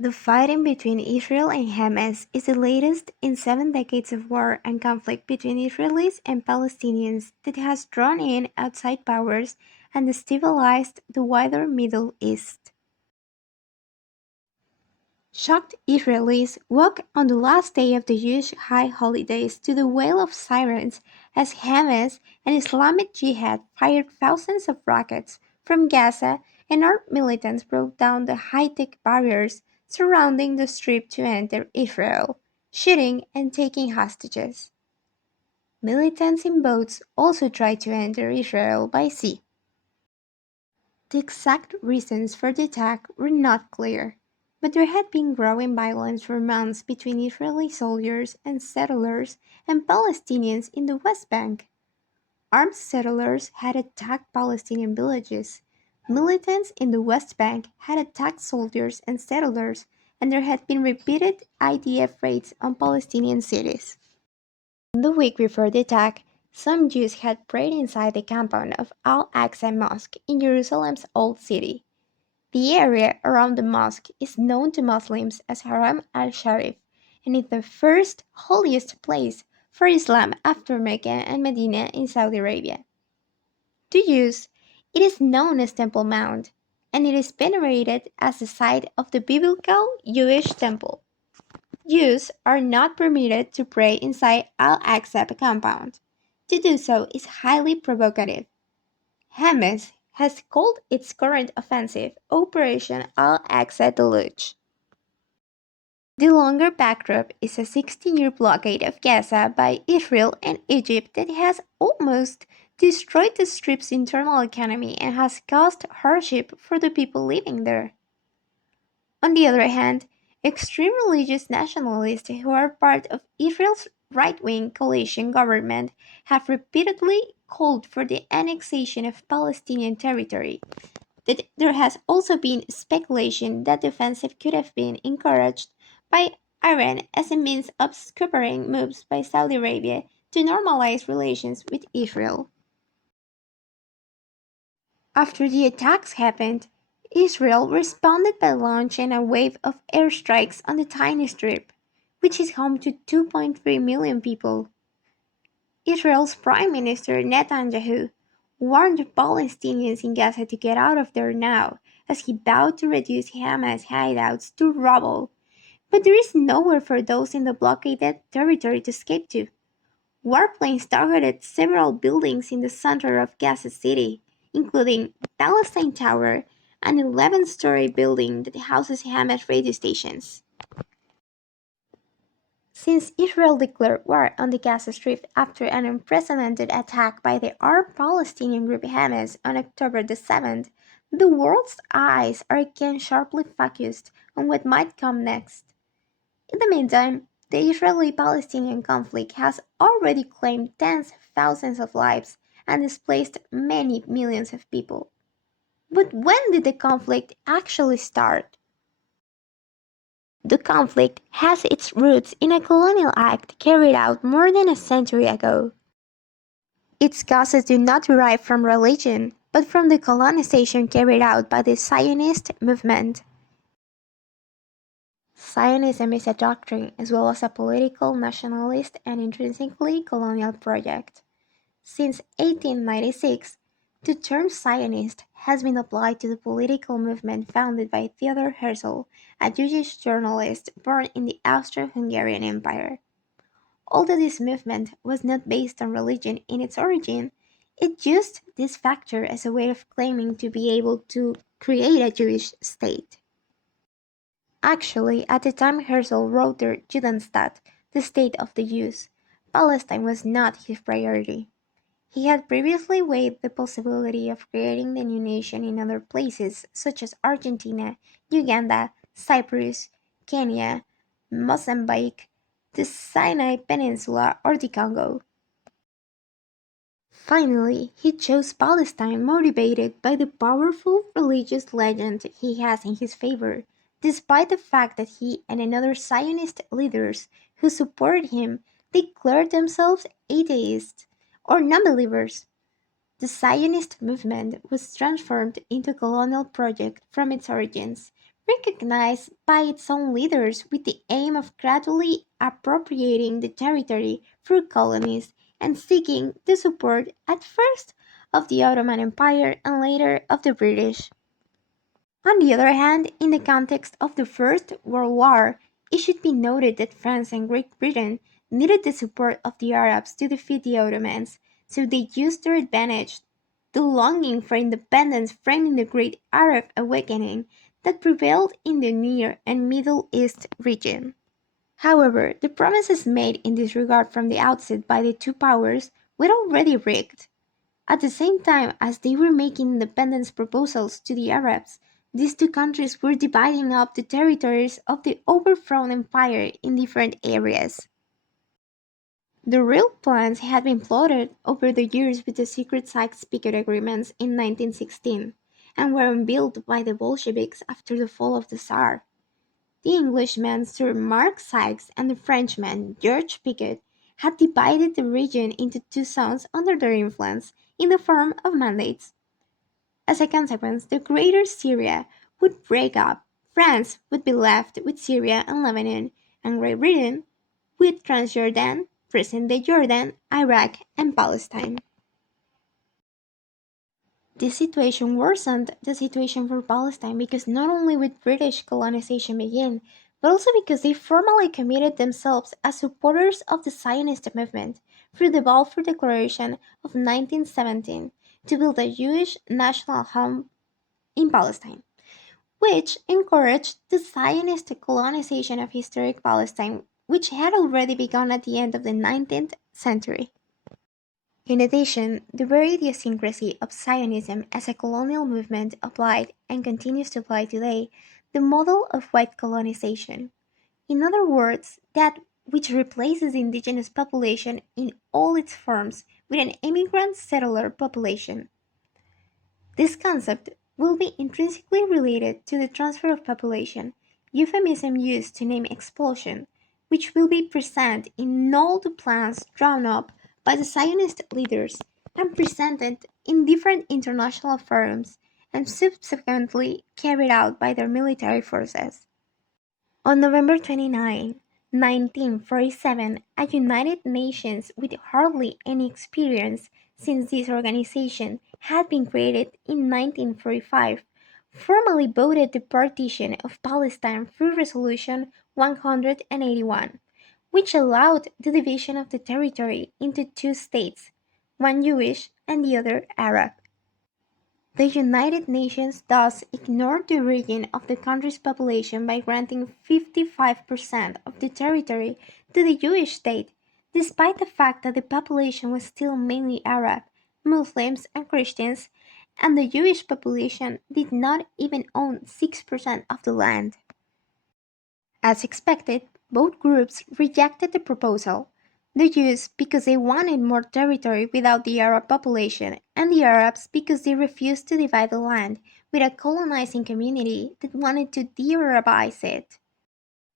The fighting between Israel and Hamas is the latest in 7 decades of war and conflict between Israelis and Palestinians that has drawn in outside powers and destabilized the wider Middle East. Shocked Israelis woke on the last day of the Jewish high holidays to the wail of sirens as Hamas and Islamic Jihad fired thousands of rockets from Gaza and armed militants broke down the high-tech barriers surrounding the strip to enter Israel, shooting and taking hostages. Militants in boats also tried to enter Israel by sea. The exact reasons for the attack were not clear, but there had been growing violence for months between Israeli soldiers and settlers and Palestinians in the West Bank. Armed settlers had attacked Palestinian villages. Militants in the West Bank had attacked soldiers and settlers, and there had been repeated IDF raids on Palestinian cities. In the week before the attack, some Jews had prayed inside the compound of Al-Aqsa Mosque in Jerusalem's Old City. The area around the mosque is known to Muslims as Haram al-Sharif and is the first holiest place for Islam after Mecca and Medina in Saudi Arabia. To Jews, it is known as Temple Mount, and it is venerated as the site of the biblical Jewish temple. Jews are not permitted to pray inside Al-Aqsa compound. To do so is highly provocative. Hamas has called its current offensive Operation Al-Aqsa Deluge. The longer backdrop is a 16-year blockade of Gaza by Israel and Egypt that has almost destroyed the Strip's internal economy and has caused hardship for the people living there. On the other hand, extreme religious nationalists who are part of Israel's right-wing coalition government have repeatedly called for the annexation of Palestinian territory. That there has also been speculation that the offensive could have been encouraged by Iran as a means of scuppering moves by Saudi Arabia to normalize relations with Israel. After the attacks happened, Israel responded by launching a wave of airstrikes on the tiny strip, which is home to 2.3 million people. Israel's Prime Minister Netanyahu warned the Palestinians in Gaza to get out of there now, as he vowed to reduce Hamas hideouts to rubble. But there is nowhere for those in the blockaded territory to escape to. Warplanes targeted several buildings in the center of Gaza City, including Palestine Tower, an 11-story building that houses Hamas radio stations. Since Israel declared war on the Gaza Strip after an unprecedented attack by the armed Palestinian group Hamas on October the 7th, the world's eyes are again sharply focused on what might come next. In the meantime, the Israeli-Palestinian conflict has already claimed tens of thousands of lives and displaced many millions of people. But when did the conflict actually start? The conflict has its roots in a colonial act carried out more than a century ago. Its causes do not derive from religion, but from the colonization carried out by the Zionist movement. Zionism is a doctrine as well as a political, nationalist, and intrinsically colonial project. Since 1896, the term Zionist has been applied to the political movement founded by Theodor Herzl, a Jewish journalist born in the Austro-Hungarian Empire. Although this movement was not based on religion in its origin, it used this factor as a way of claiming to be able to create a Jewish state. Actually, at the time Herzl wrote the Judenstaat, the state of the Jews, Palestine was not his priority. He had previously weighed the possibility of creating the new nation in other places such as Argentina, Uganda, Cyprus, Kenya, Mozambique, the Sinai Peninsula, or the Congo. Finally, he chose Palestine motivated by the powerful religious legend he has in his favor, despite the fact that he and another Zionist leaders who supported him declared themselves atheists or non-believers. The Zionist movement was transformed into a colonial project from its origins, recognized by its own leaders with the aim of gradually appropriating the territory through colonies and seeking the support at first of the Ottoman Empire and later of the British. On the other hand, in the context of the First World War, it should be noted that France and Great Britain needed the support of the Arabs to defeat the Ottomans, so they used their advantage, the longing for independence framing the great Arab awakening that prevailed in the Near and Middle East region. However, the promises made in this regard from the outset by the two powers were already rigged. At the same time as they were making independence proposals to the Arabs, these two countries were dividing up the territories of the overthrown empire in different areas. The real plans had been plotted over the years with the secret Sykes-Picot agreements in 1916 and were unveiled by the Bolsheviks after the fall of the Tsar. The Englishman Sir Mark Sykes and the Frenchman George Picot had divided the region into two zones under their influence in the form of mandates. As a consequence, the Greater Syria would break up, France would be left with Syria and Lebanon, and Great Britain with Transjordan, present-day Jordan, Iraq, and Palestine. This situation worsened the situation for Palestine because not only would British colonization begin, but also because they formally committed themselves as supporters of the Zionist movement through the Balfour Declaration of 1917 to build a Jewish national home in Palestine, which encouraged the Zionist colonization of historic Palestine, which had already begun at the end of the 19th century. In addition, the very idiosyncrasy of Zionism as a colonial movement applied and continues to apply today the model of white colonization. In other words, that which replaces the indigenous population in all its forms with an immigrant settler population. This concept will be intrinsically related to the transfer of population, euphemism used to name expulsion, which will be present in all the plans drawn up by the Zionist leaders and presented in different international forums and subsequently carried out by their military forces. On November 29, 1947, a United Nations with hardly any experience since this organization had been created in 1945 formally voted the partition of Palestine through Resolution 181, which allowed the division of the territory into two states, one Jewish and the other Arab. The United Nations thus ignored the origin of the country's population by granting 55% of the territory to the Jewish state, despite the fact that the population was still mainly Arab, Muslims, and Christians, and the Jewish population did not even own 6% of the land. As expected, both groups rejected the proposal. The Jews because they wanted more territory without the Arab population, and the Arabs because they refused to divide the land with a colonizing community that wanted to de-Arabize it.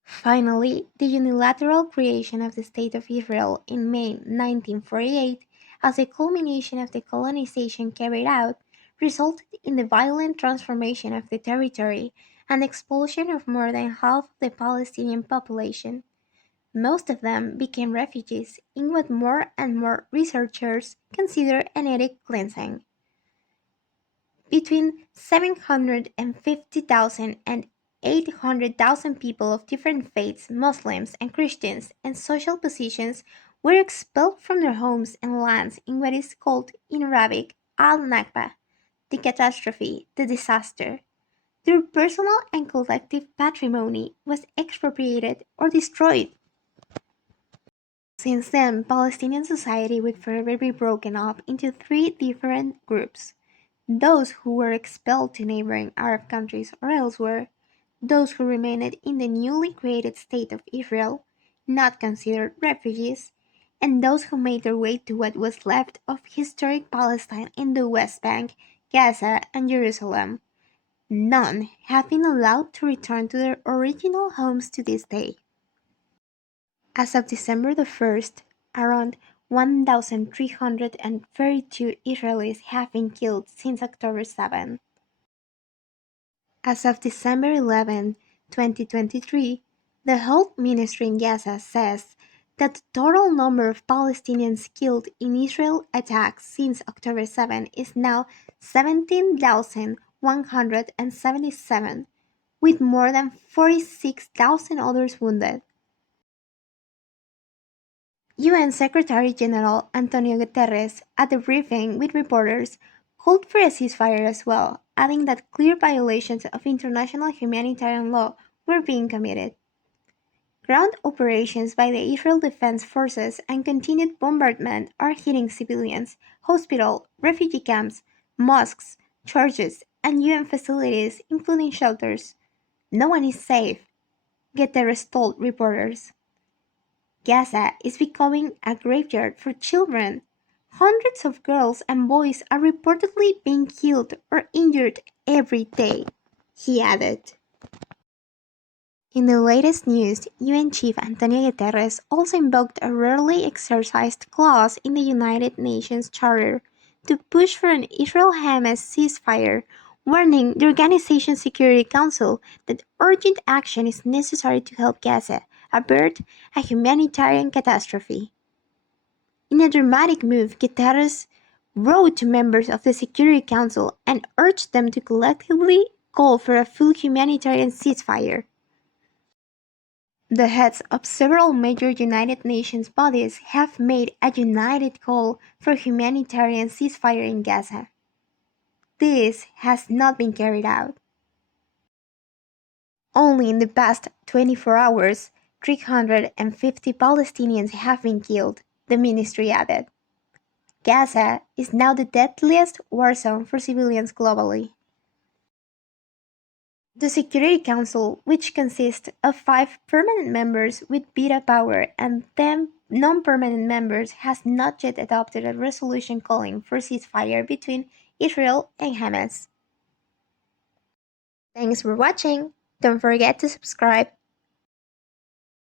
Finally, the unilateral creation of the State of Israel in May 1948, as a culmination of the colonization carried out, resulted in the violent transformation of the territory and expulsion of more than half the Palestinian population. Most of them became refugees in what more and more researchers consider an ethnic cleansing. Between 750,000 and 800,000 people of different faiths, Muslims and Christians, and social positions were expelled from their homes and lands in what is called in Arabic al-Nakba, the catastrophe, the disaster. Their personal and collective patrimony was expropriated or destroyed. Since then, Palestinian society would forever be broken up into three different groups: those who were expelled to neighboring Arab countries or elsewhere, those who remained in the newly created State of Israel, not considered refugees, and those who made their way to what was left of historic Palestine in the West Bank, Gaza, and Jerusalem. None have been allowed to return to their original homes to this day. As of December 1st, around 1,332 Israelis have been killed since October 7. As of December 11, 2023, the Health Ministry in Gaza says that the total number of Palestinians killed in Israel attacks since October 7 is now 17,177, with more than 46,000 others wounded. UN Secretary-General Antonio Guterres, at a briefing with reporters, called for a ceasefire as well, adding that clear violations of international humanitarian law were being committed. Ground operations by the Israel Defense Forces and continued bombardment are hitting civilians, hospitals, refugee camps, mosques, churches, and UN facilities, including shelters. No one is safe, Guterres told reporters. Gaza is becoming a graveyard for children. Hundreds of girls and boys are reportedly being killed or injured every day, he added. In the latest news, UN Chief Antonio Guterres also invoked a rarely exercised clause in the United Nations Charter to push for an Israel-Hamas ceasefire, warning the organization's Security Council that urgent action is necessary to help Gaza avert a humanitarian catastrophe. In a dramatic move, Guterres wrote to members of the Security Council and urged them to collectively call for a full humanitarian ceasefire. The heads of several major United Nations bodies have made a united call for humanitarian ceasefire in Gaza. This has not been carried out. Only in the past 24 hours, 350 Palestinians have been killed, the ministry added. Gaza is now the deadliest war zone for civilians globally. The Security Council, which consists of 5 permanent members with veto power and 10 non-permanent members, has not yet adopted a resolution calling for ceasefire between Israel and Hamas. Thanks for watching. Don't forget to subscribe